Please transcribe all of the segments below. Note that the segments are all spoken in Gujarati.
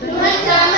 Muchas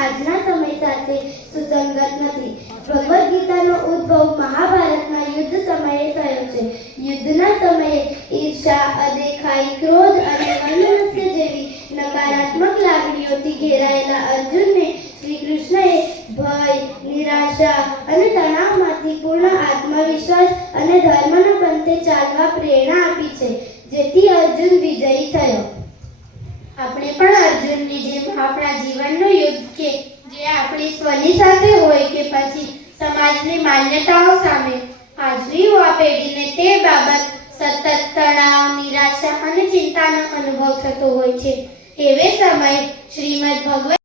આજના સમય સાથે સુસંગત નથી. ભગવદ્ ગીતાનો ઉદ્ભવ મહાભારતના યુદ્ધ સમયે થયો છે. યુદ્ધના સમયે ઈર્ષા અદેખાઈ, ક્રોધ અને મનુષ્ય જેવી નકારાત્મક લાગણીઓથી ઘેરાયેલા અર્જુનને શ્રી કૃષ્ણએ ભય, નિરાશા અને તણાવમાંથી પૂર્ણ આત્મવિશ્વાસ અને ધર્મના પંથે ચાલવા પ્રેરણા આપી છે, જેથી અર્જુન વિજયી થયો. આપણે પણ અર્જુનની જેમ આપણા જીવનનું યુદ્ધ કે જે આપણી સ્વની સાથે હોય કે પછી સમાજની માન્યતાઓ સામે હાજરી યુવા પેઢીને તે બાબત સતત તણાવ, નિરાશા અને ચિંતાનો અનુભવ થતો હોય છે. એવે સમયે શ્રીમદ ભગવદ